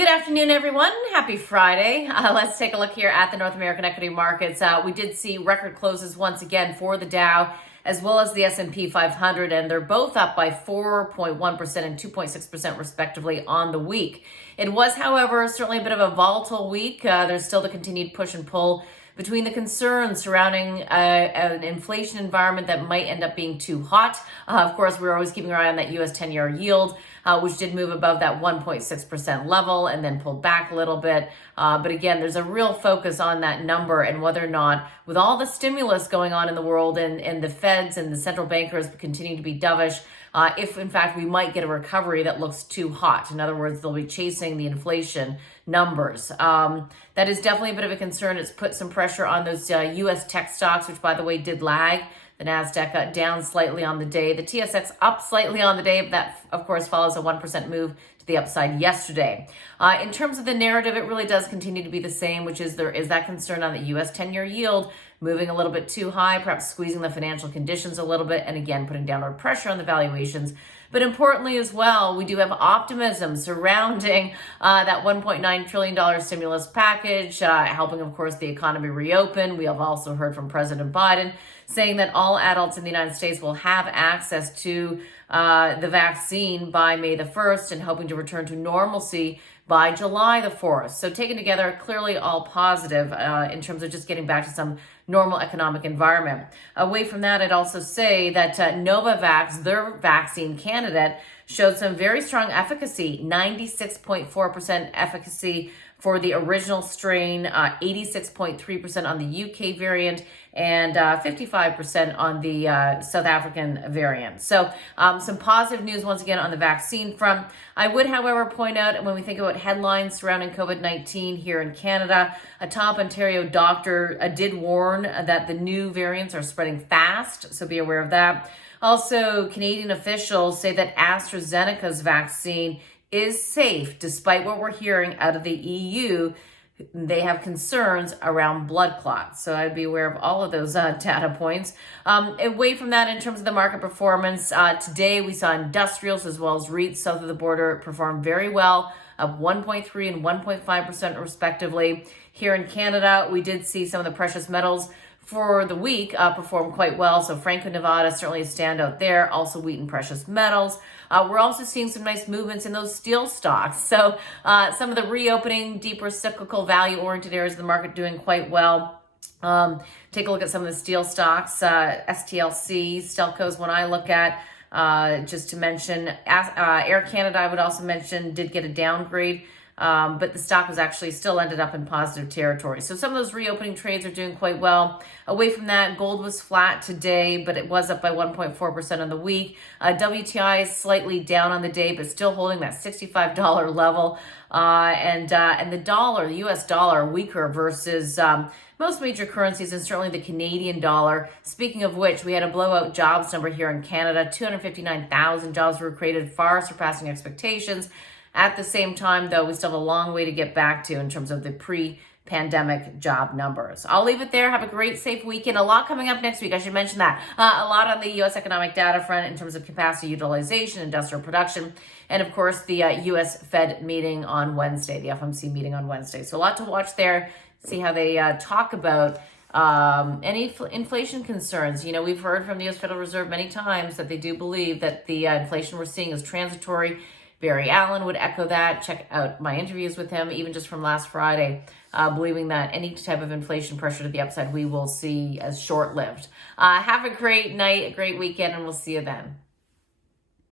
Good afternoon, everyone. Happy Friday. Let's take a look here at the North American equity markets. We did see record closes once again for the Dow as well as the S&P 500, and they're both up by 4.1% and 2.6% respectively on the week. It was, however, certainly a bit of a volatile week. There's still the continued push and pull between the concerns surrounding an inflation environment that might end up being too hot. Of course, we're always keeping our eye on that U.S. 10-year yield, which did move above that 1.6% level and then pulled back a little bit. But again, there's a real focus on that number and whether or not, with all the stimulus going on in the world and the Feds and the central bankers continue to be dovish, if in fact we might get a recovery that looks too hot. In other words, they'll be chasing the inflation numbers. That is definitely a bit of a concern. It's put some pressure on those U.S. tech stocks, which, by the way, did lag. The NASDAQ down slightly on the day. The TSX up slightly on the day. That, of course, follows a 1% move to the upside yesterday. In terms of the narrative, it really does continue to be the same, which is there is that concern on the U.S. 10-year yield moving a little bit too high, perhaps squeezing the financial conditions a little bit, and again, putting downward pressure on the valuations. But importantly as well, we do have optimism surrounding that $1.9 trillion stimulus package, helping, of course, the economy reopen. We have also heard from President Biden saying that all adults in the United States will have access to the vaccine by May the 1st and hoping to return to normalcy by July the 4th. So taken together, clearly all positive in terms of just getting back to some normal economic environment. Away from that, I'd also say that Novavax, their vaccine candidate, showed some very strong efficacy, 96.4% efficacy for the original strain, 86.3% on the UK variant, and 55% on the South African variant. So some positive news once again on the vaccine front. I would, however, point out when we think about headlines surrounding COVID-19 here in Canada, a top Ontario doctor did warn that the new variants are spreading fast, so be aware of that. Also, Canadian officials say that AstraZeneca's vaccine is safe, despite what we're hearing out of the EU. They have concerns around blood clots. So I'd be aware of all of those data points. Away from that, in terms of the market performance, today we saw industrials as well as REITs south of the border perform very well, up 1.3 and 1.5% respectively. Here in Canada, we did see some of the precious metals for the week perform quite well. So Franco-Nevada certainly a standout there. Also wheat and precious metals. We're also seeing some nice movements in those steel stocks. So some of the reopening, deeper cyclical value-oriented areas of the market doing quite well. Take a look at some of the steel stocks. STLC, Stelco is one I look at. Just to mention, Air Canada, I would also mention, did get a downgrade. But the stock was actually still ended up in positive territory. So some of those reopening trades are doing quite well. Away from that, gold was flat today, but it was up by 1.4% on the week. WTI is slightly down on the day, but still holding that $65 level. And the dollar, the US dollar, weaker versus most major currencies and certainly the Canadian dollar. Speaking of which, we had a blowout jobs number here in Canada. 259,000 jobs were created, far surpassing expectations. At the same time, though, we still have a long way to get back to in terms of the pre-pandemic job numbers. I'll leave it there. Have a great, safe weekend. A lot coming up next week. I should mention that. A lot on the U.S. economic data front in terms of capacity utilization, industrial production, and, of course, the U.S. Fed meeting on Wednesday, the FOMC meeting on Wednesday. So a lot to watch there. See how they talk about any inflation concerns. You know, we've heard from the U.S. Federal Reserve many times that they do believe that the inflation we're seeing is transitory. Barry Allen would echo that. Check out my interviews with him, even just from last Friday, believing that any type of inflation pressure to the upside we will see as short-lived. Have a great night, a great weekend, and we'll see you then.